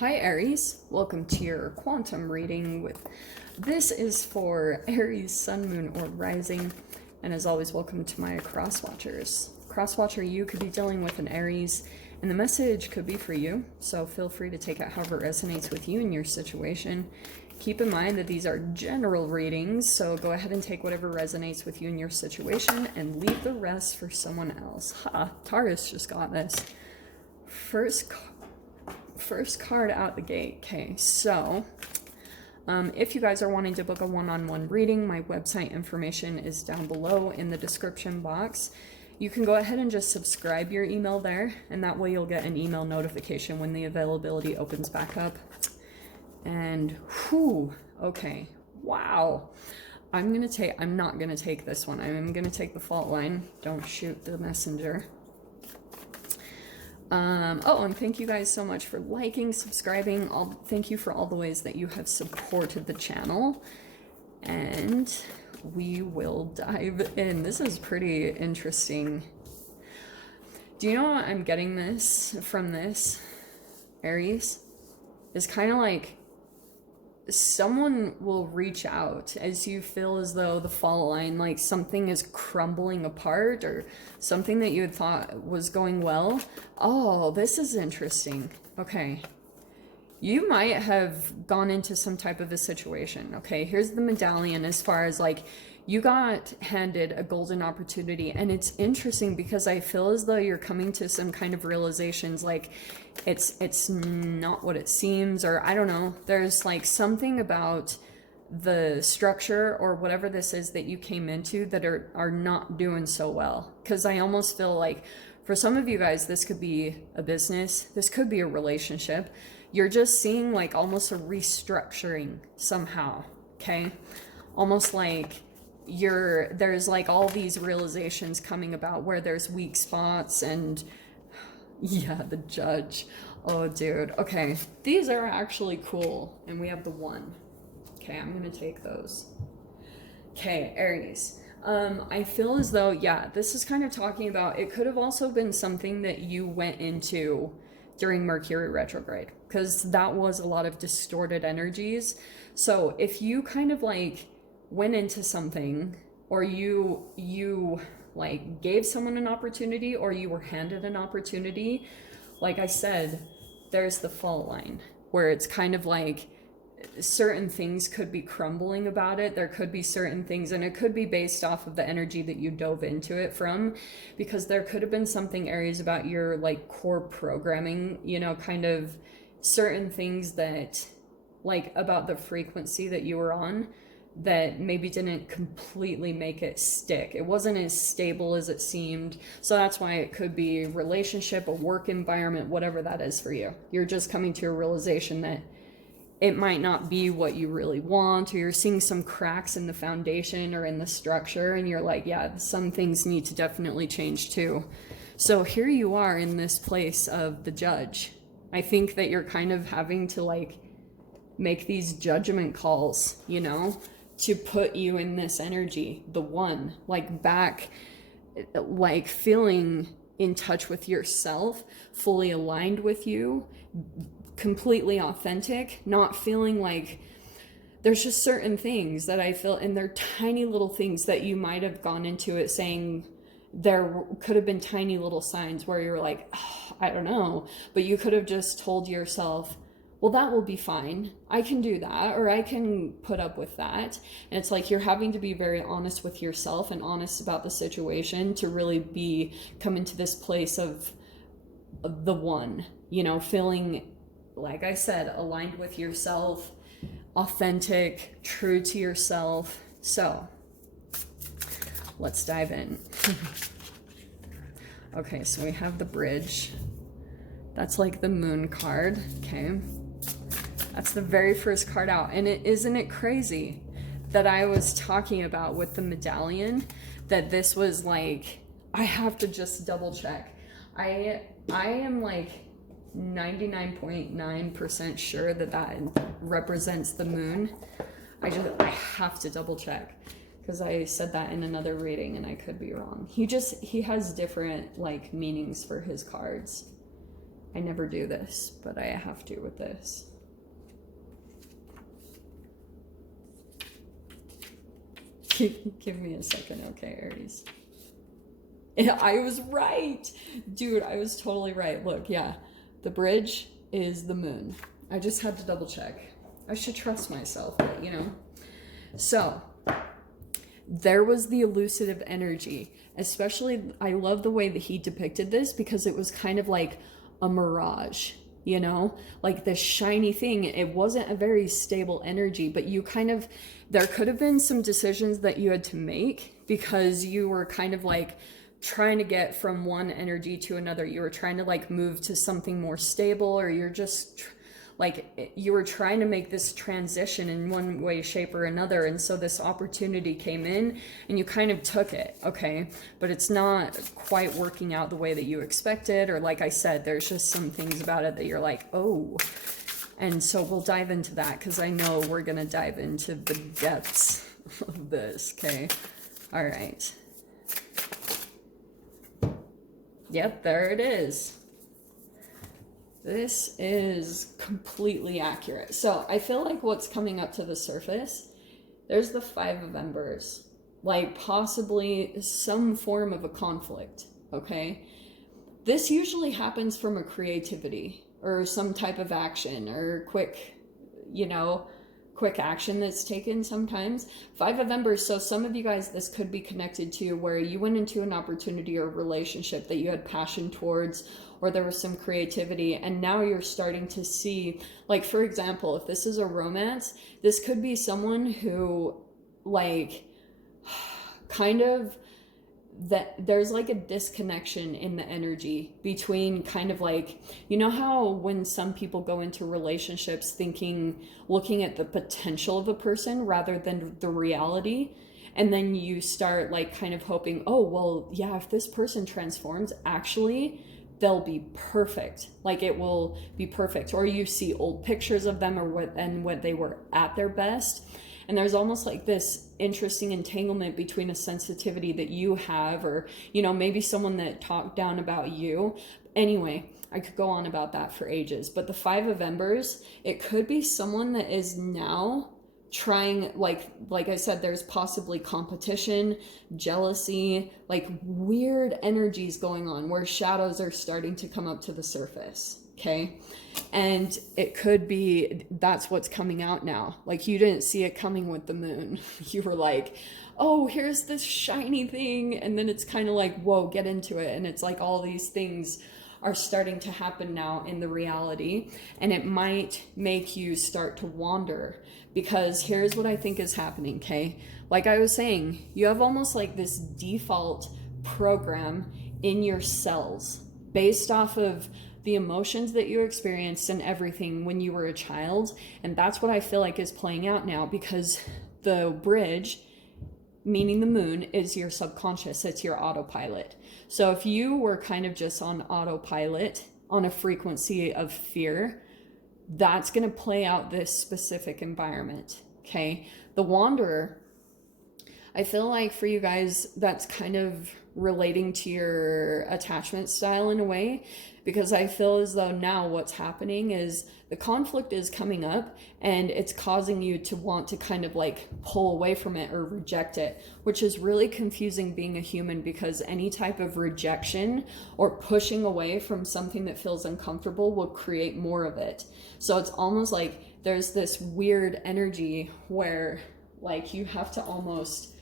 Hi Aries, welcome to your quantum reading. This is for Aries, Sun, Moon, or Rising, and as always, welcome to my cross-watchers. Cross-watcher, you could be dealing with an Aries, and the message could be for you, so feel free to take it however it resonates with you and your situation. Keep in mind that these are general readings, so go ahead and take whatever resonates with you and your situation, and leave the rest for someone else. Taurus just got this. First card out the gate. Okay, so if you guys are wanting to book a one-on-one reading, my website information is down below in the description box. You can go ahead and just subscribe your email there, and that way you'll get an email notification when the availability opens back up. And whew, okay, wow. I'm not gonna take this one. I'm gonna take the fault line. Don't shoot the messenger. And thank you guys so much for liking, subscribing. Thank you for all the ways that you have supported the channel. And we will dive in. This is pretty interesting. Do you know what I'm getting from this, Aries? It's kind of like someone will reach out as you feel as though the fault line, like something is crumbling apart or something that you had thought was going well. Oh, this is interesting. Okay. You might have gone into some type of a situation. Okay, here's the medallion as far as like you got handed a golden opportunity, and it's interesting because I feel as though you're coming to some kind of realizations like it's not what it seems, or I don't know, there's like something about the structure or whatever this is that you came into that are not doing so well. Because I almost feel like for some of you guys, this could be a business, this could be a relationship. You're just seeing like almost a restructuring somehow, okay? Almost like there's like all these realizations coming about where there's weak spots and yeah, the judge. Oh, dude. Okay, these are actually cool. And we have the 1. Okay, I'm gonna take those. Okay, Aries. I feel as though, yeah, this is kind of talking about, it could have also been something that you went into during Mercury retrograde, because that was a lot of distorted energies. So if you kind of like went into something, or you like gave someone an opportunity, or you were handed an opportunity, like I said, there's the fault line where it's kind of like certain things could be crumbling about it. There could be certain things, and it could be based off of the energy that you dove into it from, because there could have been something, Aries, about your like core programming, you know, kind of certain things that like about the frequency that you were on that maybe didn't completely make it stick. It wasn't as stable as it seemed. So that's why it could be relationship, a work environment, whatever that is for you. You're just coming to a realization that it might not be what you really want, or you're seeing some cracks in the foundation or in the structure, and you're like, yeah, some things need to definitely change too. So here you are in this place of the judge. I think that you're kind of having to like make these judgment calls, you know, to put you in this energy, the 1, like back, like feeling in touch with yourself, fully aligned with you, completely authentic, not feeling like there's just certain things that I feel, and they're tiny little things that you might have gone into it saying there could have been tiny little signs where you were like, oh, I don't know, but you could have just told yourself, well, that will be fine. I can do that, or I can put up with that. And it's like you're having to be very honest with yourself and honest about the situation to really come into this place of the 1, you know, feeling, like I said, aligned with yourself, authentic, true to yourself. So let's dive in. Okay, so we have the bridge. That's like the moon card. Okay, that's the very first card out. And isn't it crazy that I was talking about with the medallion that this was like, I have to just double check. I am like 99.9% sure that represents the moon. I have to double check, because I said that in another reading and I could be wrong. He has different like meanings for his cards. I never do this, but I have to with this. Give me a second, okay, Aries. Yeah, I was right. Dude, I was totally right. Look, yeah, the bridge is the moon. I just had to double check. I should trust myself, but you know. So, there was the elusive energy. Especially, I love the way that he depicted this because it was kind of like a mirage, you know? Like this shiny thing. It wasn't a very stable energy, but you kind of, there could have been some decisions that you had to make because you were kind of like trying to get from one energy to another. You were trying to like move to something more stable, or you're just like you were trying to make this transition in one way, shape, or another. And so this opportunity came in and you kind of took it, okay? But it's not quite working out the way that you expected, or like I said, there's just some things about it that you're like, oh. And so we'll dive into that because I know we're gonna dive into the depths of this, okay? All right. Yep, there it is. This is completely accurate. So I feel like what's coming up to the surface, there's the Five of Embers, like possibly some form of a conflict, okay? This usually happens from a creativity or some type of action or quick, you know, quick action that's taken sometimes. Five of Embers, so some of you guys, this could be connected to where you went into an opportunity or relationship that you had passion towards, or there was some creativity, and now you're starting to see, like, for example, if this is a romance, this could be someone who, like, kind of, that there's like a disconnection in the energy between kind of like, you know how when some people go into relationships looking at the potential of a person rather than the reality, and then you start like kind of hoping, oh, well, yeah, if this person transforms, actually they'll be perfect, like it will be perfect. Or you see old pictures of them or what they were at their best. And there's almost like this interesting entanglement between a sensitivity that you have, or, you know, maybe someone that talked down about you. Anyway, I could go on about that for ages. But the Five of Embers, it could be someone that is now trying, like I said, there's possibly competition, jealousy, like weird energies going on where shadows are starting to come up to the surface. Okay. And it could be that's what's coming out now. Like you didn't see it coming with the moon. You were like, oh, here's this shiny thing. And then it's kind of like, whoa, get into it. And it's like all these things are starting to happen now in the reality. And it might make you start to wander, because here's what I think is happening, okay? Like I was saying, you have almost like this default program in your cells based off of the emotions that you experienced and everything when you were a child. And that's what I feel like is playing out now, because the bridge, meaning the moon, is your subconscious. It's your autopilot. So if you were kind of just on autopilot on a frequency of fear, that's going to play out this specific environment. Okay. The Wanderer, I feel like for you guys, that's kind of relating to your attachment style in a way, because I feel as though now what's happening is the conflict is coming up and it's causing you to want to kind of like pull away from it or reject it, which is really confusing being a human, because any type of rejection or pushing away from something that feels uncomfortable will create more of it. So it's almost like there's this weird energy where like you have to almost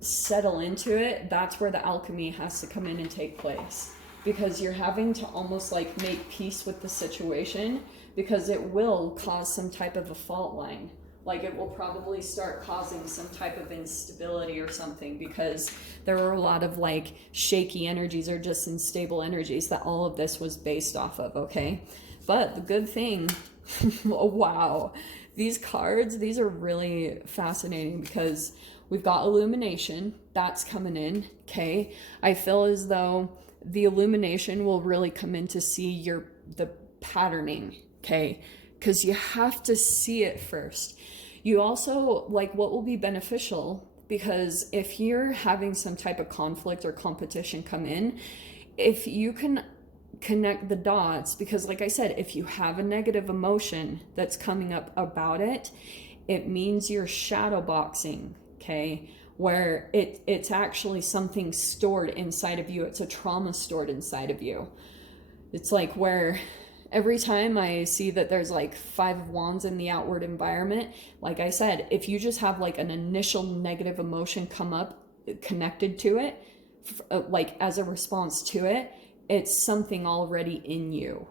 settle into it. That's where the alchemy has to come in and take place, because you're having to almost like make peace with the situation, because it will cause some type of a fault line. Like it will probably start causing some type of instability or something, because there are a lot of like shaky energies or just unstable energies that all of this was based off of, okay? But the good thing, oh, wow, these cards, these are really fascinating, because we've got illumination, that's coming in, okay? I feel as though the illumination will really come in to see the patterning, okay? Because you have to see it first. You also, like, what will be beneficial, because if you're having some type of conflict or competition come in, if you can connect the dots, because like I said, if you have a negative emotion that's coming up about it, it means you're shadow boxing, okay? Where it's actually something stored inside of you. It's a trauma stored inside of you. It's like where every time I see that there's like 5 of Wands in the outward environment, like I said, if you just have like an initial negative emotion come up connected to it, like as a response to it, it's something already in you.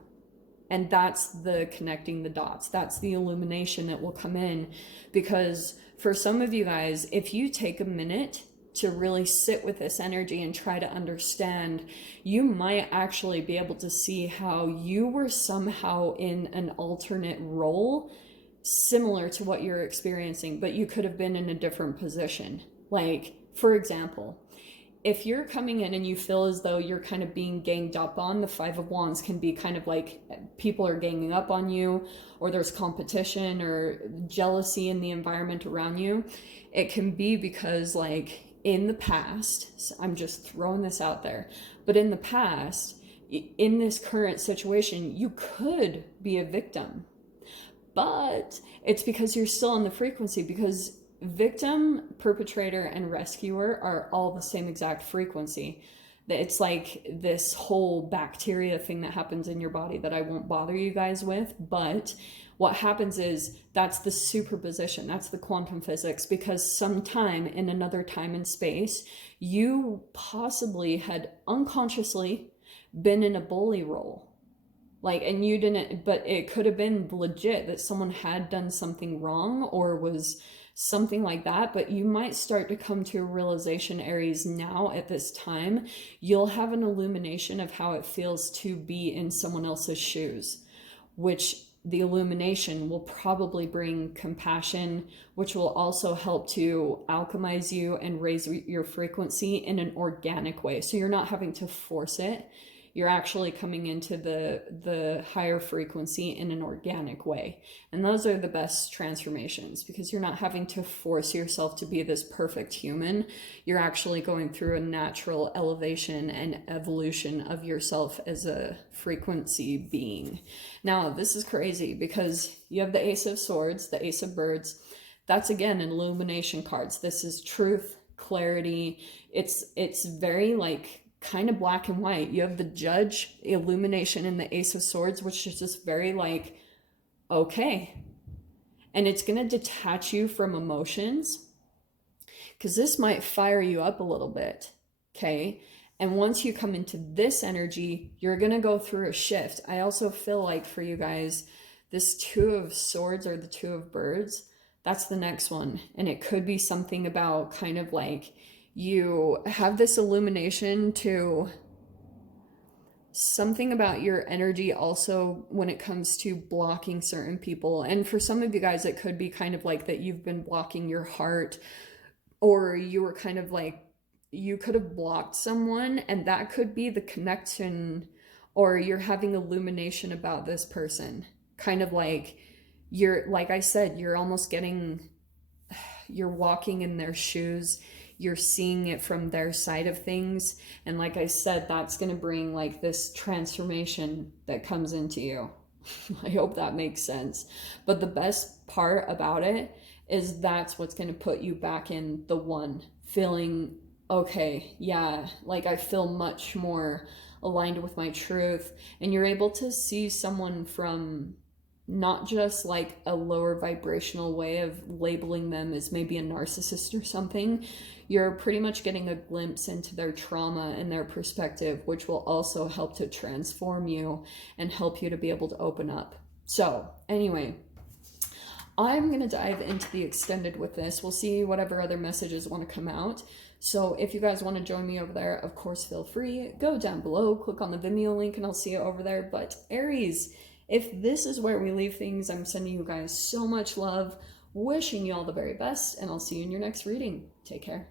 And that's the connecting the dots. That's the illumination that will come in. Because for some of you guys, if you take a minute to really sit with this energy and try to understand, you might actually be able to see how you were somehow in an alternate role similar to what you're experiencing, but you could have been in a different position. Like, for example, if you're coming in and you feel as though you're kind of being ganged up on, the 5 of Wands can be kind of like people are ganging up on you, or there's competition or jealousy in the environment around you. It can be because like in the past, so I'm just throwing this out there, but in the past, in this current situation, you could be a victim, but it's because you're still on the frequency, because victim, perpetrator, and rescuer are all the same exact frequency. It's like this whole bacteria thing that happens in your body that I won't bother you guys with, but what happens is that's the superposition, that's the quantum physics, because sometime in another time and space, you possibly had unconsciously been in a bully role. Like, and you didn't, but it could have been legit that someone had done something wrong or was something like that. But you might start to come to a realization, Aries, now at this time, you'll have an illumination of how it feels to be in someone else's shoes, which the illumination will probably bring compassion, which will also help to alchemize you and raise your frequency in an organic way. So you're not having to force it. You're actually coming into the higher frequency in an organic way. And those are the best transformations, because you're not having to force yourself to be this perfect human. You're actually going through a natural elevation and evolution of yourself as a frequency being. Now, this is crazy because you have the Ace of Swords, the Ace of Birds. That's again an illumination cards. This is truth, clarity. It's very like kind of black and white. You have the Judge, illumination, and the Ace of Swords, which is just very like, okay. And it's going to detach you from emotions, because this might fire you up a little bit, okay? And once you come into this energy, you're going to go through a shift. I also feel like for you guys, this 2 of Swords or the 2 of Birds, that's the next one. And it could be something about kind of like, you have this illumination to something about your energy also when it comes to blocking certain people. And for some of you guys, it could be kind of like that you've been blocking your heart, or you were kind of like, you could have blocked someone, and that could be the connection, or you're having illumination about this person. Kind of like you're, like I said, you're almost getting, you're walking in their shoes. You're seeing it from their side of things. And like I said, that's going to bring like this transformation that comes into you. I hope that makes sense. But the best part about it is that's what's going to put you back in the one, feeling, okay, yeah, like I feel much more aligned with my truth. And you're able to see someone from not just like a lower vibrational way of labeling them as maybe a narcissist or something. You're pretty much getting a glimpse into their trauma and their perspective, which will also help to transform you and help you to be able to open up. So anyway, I'm going to dive into the extended with this. We'll see whatever other messages want to come out. So if you guys want to join me over there, of course, feel free. Go down below, click on the Vimeo link, and I'll see you over there. But Aries, if this is where we leave things, I'm sending you guys so much love, wishing you all the very best, and I'll see you in your next reading. Take care.